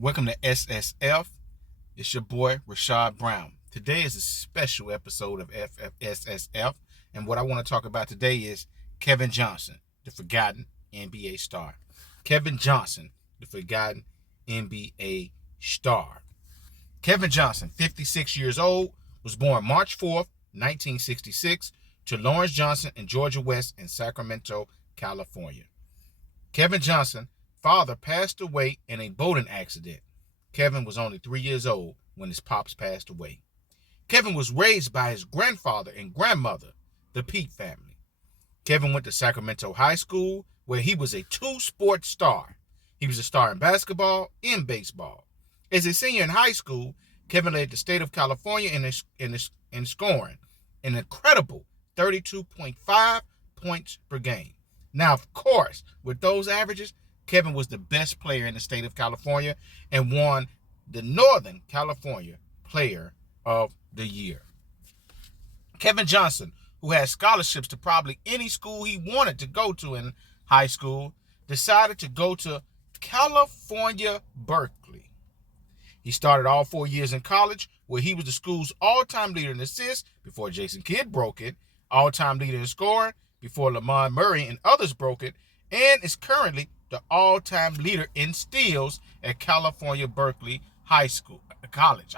Welcome to SSF. It's your boy, Rashad Brown. Today is a special episode of SSF, and what I want to talk about today is Kevin Johnson, the forgotten NBA star. Kevin Johnson, the forgotten NBA star. Kevin Johnson, 56 years old, was born March 4th, 1966, to Lawrence Johnson and Georgia West in Sacramento, California. Kevin Johnson father passed away in a boating accident. Kevin was only 3 years old when his pops passed away. Kevin was raised by his grandfather and grandmother, the Peak family. Kevin went to Sacramento High School, where he was a two-sport star. He was a star in basketball and baseball. As a senior in high school, Kevin led the state of California in scoring an incredible 32.5 points per game. Now, of course, with those averages, Kevin was the best player in the state of California and won the Northern California Player of the Year. Kevin Johnson, who had scholarships to probably any school he wanted to go to in high school, decided to go to California Berkeley. He started all 4 years in college, where he was the school's all-time leader in assists before Jason Kidd broke it, all-time leader in scoring before Lamont Murray and others broke it, and is currently the all-time leader in steals at California Berkeley College.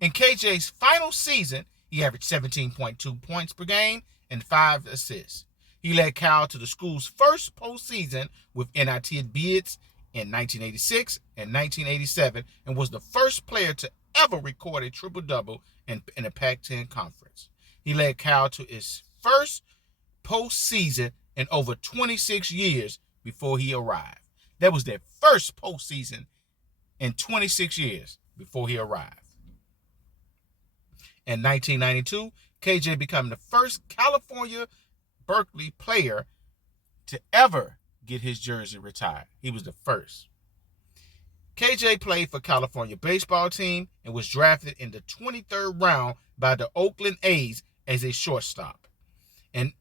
In KJ's final season, he averaged 17.2 points per game and 5 assists. He led Cal to the school's first postseason with NIT bids in 1986 and 1987 and was the first player to ever record a triple-double in a Pac-10 conference. He led Cal to his first postseason in over 26 years before he arrived. That was their first postseason in 26 years before he arrived. In 1992, KJ became the first California Berkeley player to ever get his jersey retired. He was the first. KJ played for California baseball team and was drafted in the 23rd round by the Oakland A's as a shortstop. And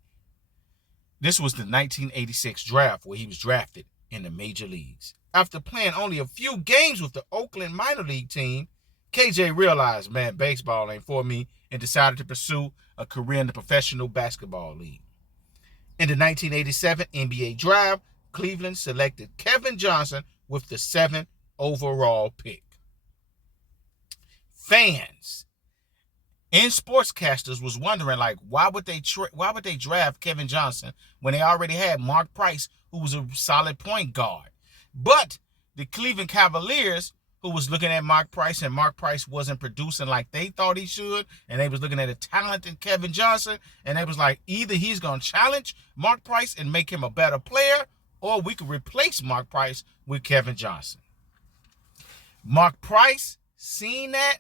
this was the 1986 draft where he was drafted in the major leagues. After playing only a few games with the Oakland minor league team, KJ realized, man, baseball ain't for me, and decided to pursue a career in the professional basketball league. In the 1987 NBA draft, Cleveland selected Kevin Johnson with the 7th overall pick. Fans and sportscasters was wondering, like, why would they draft Kevin Johnson when they already had Mark Price, who was a solid point guard? But the Cleveland Cavaliers, who was looking at Mark Price, and Mark Price wasn't producing like they thought he should, and they was looking at a talented Kevin Johnson, and they was like, either he's going to challenge Mark Price and make him a better player, or we could replace Mark Price with Kevin Johnson. Mark Price seen that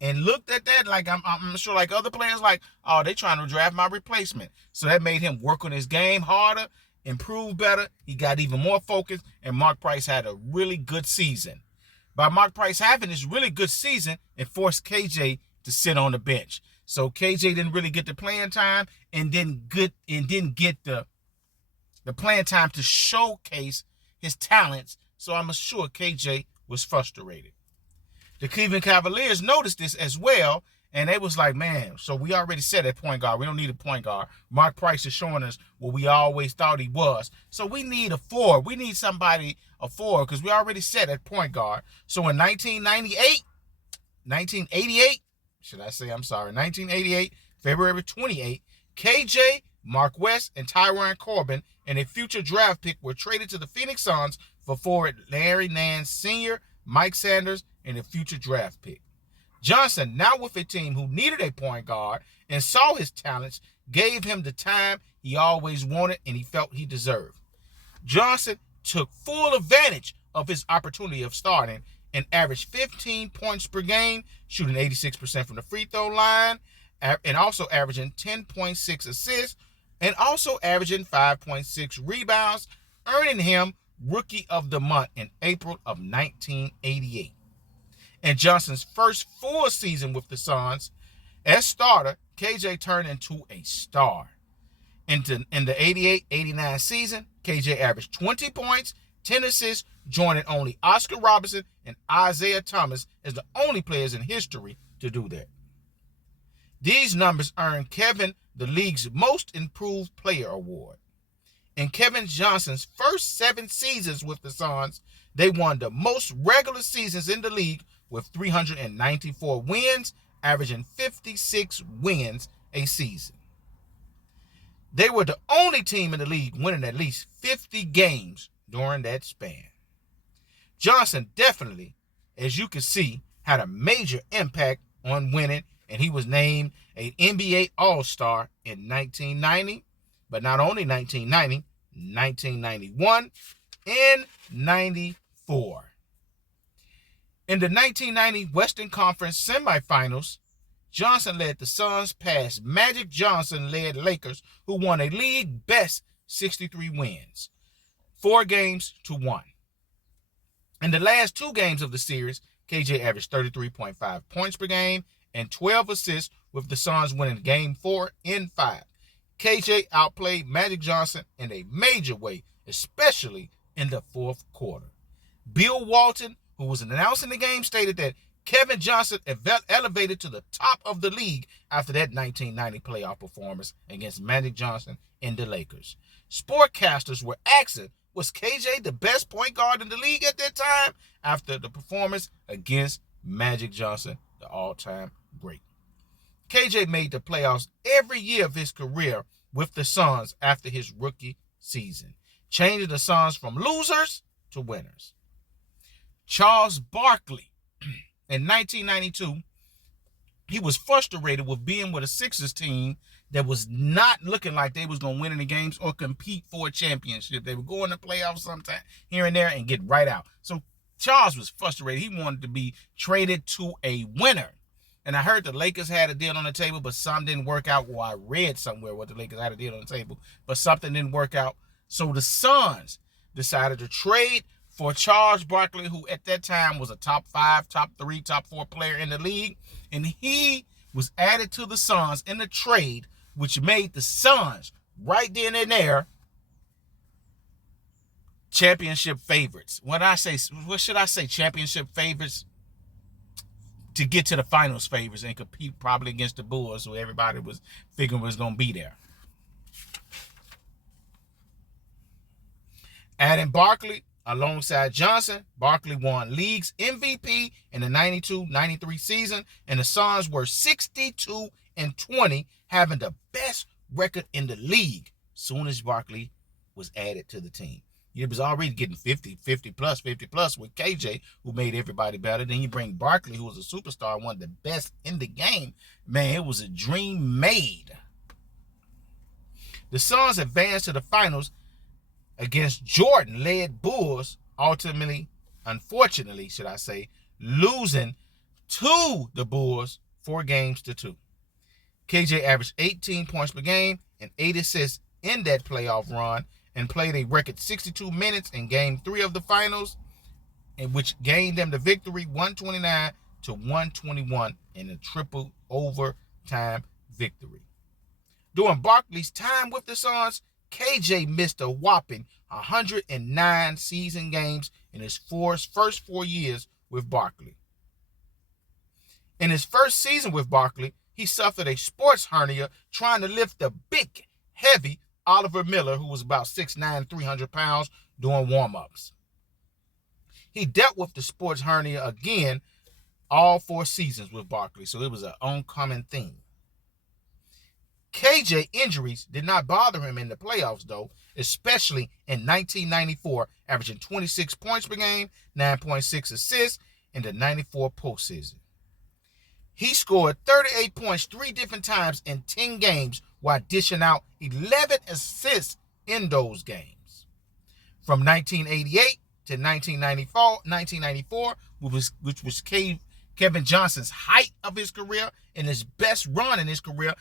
and looked at that like, I'm sure like other players, like, oh, they trying to draft my replacement. So that made him work on his game harder, improve better. He got even more focused, and Mark Price had a really good season. By Mark Price having this really good season, it forced KJ to sit on the bench. So KJ didn't really get the playing time and didn't get the playing time to showcase his talents. So I'm sure KJ was frustrated. The Cleveland Cavaliers noticed this as well, and they was like, man, so we already said at point guard, we don't need a point guard. Mark Price is showing us what we always thought he was. So we need a forward. We need somebody, a forward, because we already said at point guard. So in 1988, February 28, KJ, Mark West, and Tyron Corbin, and a future draft pick were traded to the Phoenix Suns for forward Larry Nance Sr., Mike Sanders, and a future draft pick. Johnson, now with a team who needed a point guard and saw his talents, gave him the time he always wanted and he felt he deserved. Johnson took full advantage of his opportunity of starting and averaged 15 points per game, shooting 86% from the free throw line, and also averaging 10.6 assists, and also averaging 5.6 rebounds, earning him Rookie of the Month in April of 1988. In Johnson's first full season with the Suns, as starter, KJ turned into a star. In the 88-89 season, KJ averaged 20 points, 10 assists, joining only Oscar Robertson and Isaiah Thomas as the only players in history to do that. These numbers earned Kevin the league's Most Improved Player award. In Kevin Johnson's first 7 seasons with the Suns, they won the most regular seasons in the league with 394 wins, averaging 56 wins a season. They were the only team in the league winning at least 50 games during that span. Johnson definitely, as you can see, had a major impact on winning, and he was named an NBA All-Star in 1990, but not only 1990, 1991, and 94. In the 1990 Western Conference semifinals, Johnson led the Suns past Magic Johnson-led Lakers, who won a league-best 63 wins, 4-1. In the last 2 games of the series, KJ averaged 33.5 points per game and 12 assists, with the Suns winning Game 4 in 5. KJ outplayed Magic Johnson in a major way, especially in the fourth quarter. Bill Walton, who was announcing the game, stated that Kevin Johnson elevated to the top of the league after that 1990 playoff performance against Magic Johnson and the Lakers. Sportcasters were asking, was KJ the best point guard in the league at that time after the performance against Magic Johnson, the all-time great. KJ made the playoffs every year of his career with the Suns after his rookie season, changing the Suns from losers to winners. Charles Barkley, in 1992, he was frustrated with being with a Sixers team that was not looking like they was going to win any games or compete for a championship. They would go in the playoffs sometime here and there and get right out. So Charles was frustrated. He wanted to be traded to a winner. And I heard the Lakers had a deal on the table, but some didn't work out. Well, I read somewhere what the Lakers had a deal on the table, but something didn't work out. So the Suns decided to trade for Charles Barkley, who at that time was a top 5, top 3, top 4 player in the league. And he was added to the Suns in the trade, which made the Suns right then and there championship favorites. What should I say? Championship favorites? To get to the finals favorites and compete probably against the Bulls, who everybody was figuring was going to be there. Adding Barkley alongside Johnson, Barkley won league's MVP in the 92-93 season, and the Suns were 62-20, having the best record in the league soon as Barkley was added to the team. He was already getting 50 plus with KJ, who made everybody better. Then you bring Barkley, who was a superstar, one of the best in the game. Man, it was a dream made. The Suns advanced to the finals against Jordan-led Bulls, unfortunately, losing to the Bulls 4-2. KJ averaged 18 points per game and 8 assists in that playoff run, and played a record 62 minutes in Game 3 of the finals, in which gained them the victory 129-121 in a triple overtime victory. During Barkley's time with the Suns, KJ missed a whopping 109 season games in his first 4 years with Barkley. In his first season with Barkley, he suffered a sports hernia trying to lift the big, heavy Oliver Miller, who was about 6'9", 300 pounds, doing warm-ups. He dealt with the sports hernia again all 4 seasons with Barkley, so it was an oncoming thing. KJ injuries did not bother him in the playoffs, though, especially in 1994, averaging 26 points per game, 9.6 assists in the 94 postseason. He scored 38 points 3 different times in 10 games while dishing out 11 assists in those games. From 1988 to 1994, which was Kevin Johnson's height of his career and his best run in his career,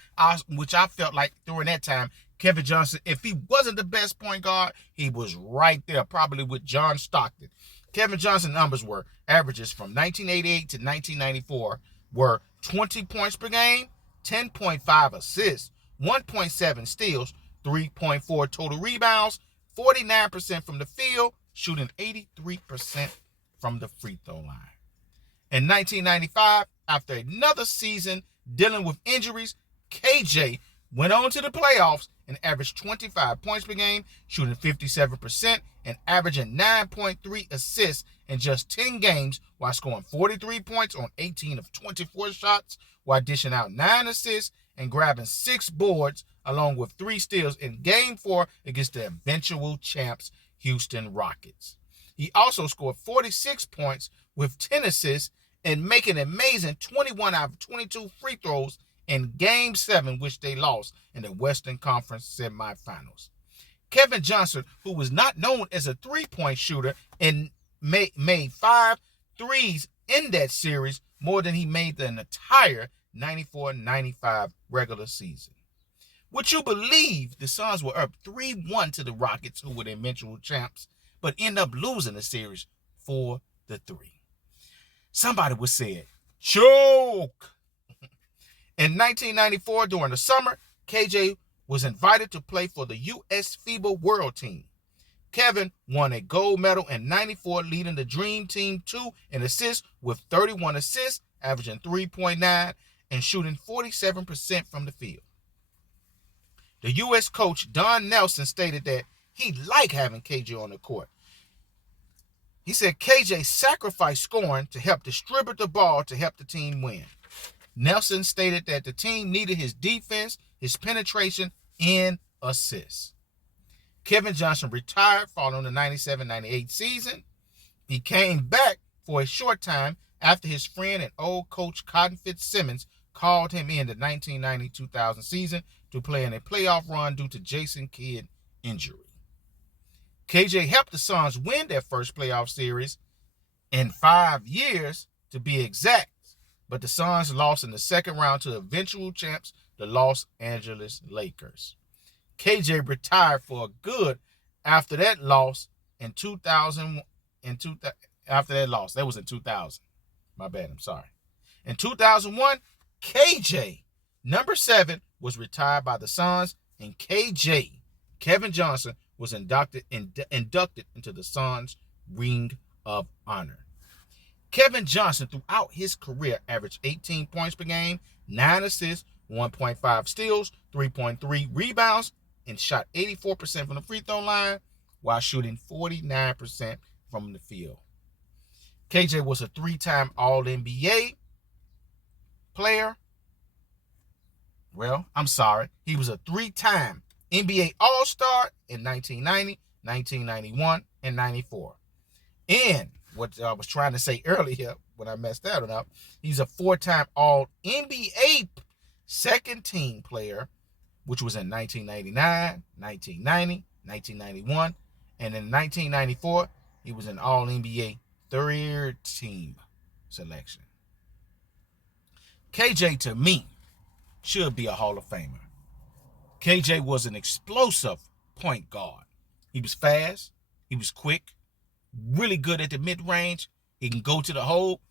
which I felt like during that time, Kevin Johnson, if he wasn't the best point guard, he was right there, probably with John Stockton. Kevin Johnson's numbers were averages from 1988 to 1994 were 20 points per game, 10.5 assists, 1.7 steals, 3.4 total rebounds, 49% from the field, shooting 83% from the free throw line. In 1995, after another season dealing with injuries, KJ went on to the playoffs and averaged 25 points per game, shooting 57% and averaging 9.3 assists in just 10 games while scoring 43 points on 18 of 24 shots, while dishing out 9 assists and grabbing 6 boards along with 3 steals in Game 4 against the eventual champs Houston Rockets. He also scored 46 points with 10 assists and making an amazing 21 out of 22 free throws in Game 7, which they lost in the Western Conference semifinals. Kevin Johnson, who was not known as a three-point shooter, and made 5 threes in that series, more than he made the entire 94-95 regular season. Would you believe the Suns were up 3-1 to the Rockets, who were the eventual champs, but end up losing the series 4-3? Somebody would say it. Choke! In 1994, during the summer, KJ was invited to play for the U.S. FIBA World Team. Kevin won a gold medal in 94, leading the Dream Team 2 in assists with 31 assists, averaging 3.9, and shooting 47% from the field. The U.S. coach, Don Nelson, stated that he liked having KJ on the court. He said KJ sacrificed scoring to help distribute the ball to help the team win. Nelson stated that the team needed his defense, his penetration, and assists. Kevin Johnson retired following the 97-98 season. He came back for a short time after his friend and old coach Cotton Fitzsimmons called him in the 1990-2000 season to play in a playoff run due to Jason Kidd injury. KJ helped the Suns win their first playoff series in 5 years, to be exact, but the Suns lost in the second round to eventual champs, the Los Angeles Lakers. KJ retired for good after that loss in 2000. After that loss, that was in 2000. My bad, I'm sorry. In 2001, KJ, number 7, was retired by the Suns, and KJ, Kevin Johnson, was inducted into the Suns Ring of Honor. Kevin Johnson, throughout his career, averaged 18 points per game, 9 assists, 1.5 steals, 3.3 rebounds, and shot 84% from the free throw line while shooting 49% from the field. KJ was a 3-time All-NBA player. Well, I'm sorry. He was a 3-time NBA All-Star in 1990, 1991, and 94. And what I was trying to say earlier when I messed that one up, he's a 4-time All-NBA second-team player, which was in 1999, 1990, 1991, and in 1994, he was an All-NBA third-team selection. KJ, to me, should be a Hall of Famer. KJ was an explosive point guard. He was fast. He was quick. Really good at the mid-range. He can go to the hole,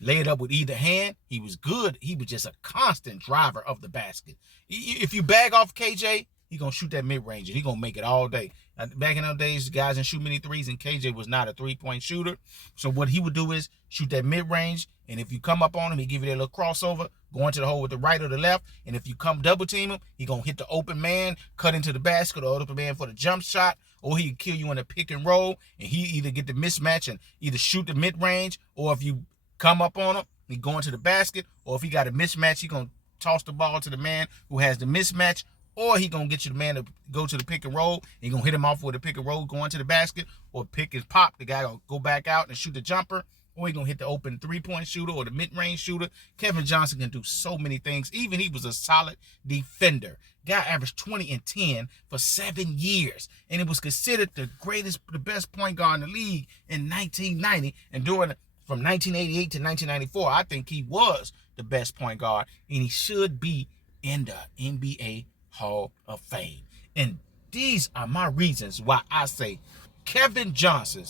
lay it up with either hand. He was good. He was just a constant driver of the basket. If you bag off KJ, he's going to shoot that mid-range, and he's going to make it all day. Back in those days, guys didn't shoot many threes, and KJ was not a three-point shooter. So what he would do is shoot that mid-range, and if you come up on him, he give you that little crossover, go into the hole with the right or the left, and if you come double-team him, he going to hit the open man, cut into the basket, or open man for the jump shot, or he can kill you in a pick and roll, and he either get the mismatch and either shoot the mid-range, or if you come up on him, he go into the basket, or if he got a mismatch, he going to toss the ball to the man who has the mismatch, or he going to get you the man to go to the pick and roll. He going to hit him off with a pick and roll going to the basket, or pick and pop. The guy going to go back out and shoot the jumper, or he going to hit the open three-point shooter or the mid-range shooter. Kevin Johnson can do so many things. Even he was a solid defender. Guy averaged 20 and 10 for 7 years, and it was considered the best point guard in the league in 1990. And from 1988 to 1994, I think he was the best point guard, and he should be in the NBA Hall of Fame. And these are my reasons why I say Kevin Johnson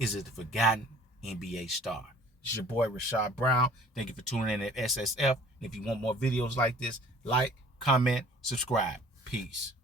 is the forgotten NBA star. This is your boy Rashad Brown. Thank you for tuning in at SSF. And if you want more videos like this, like, comment, subscribe. Peace.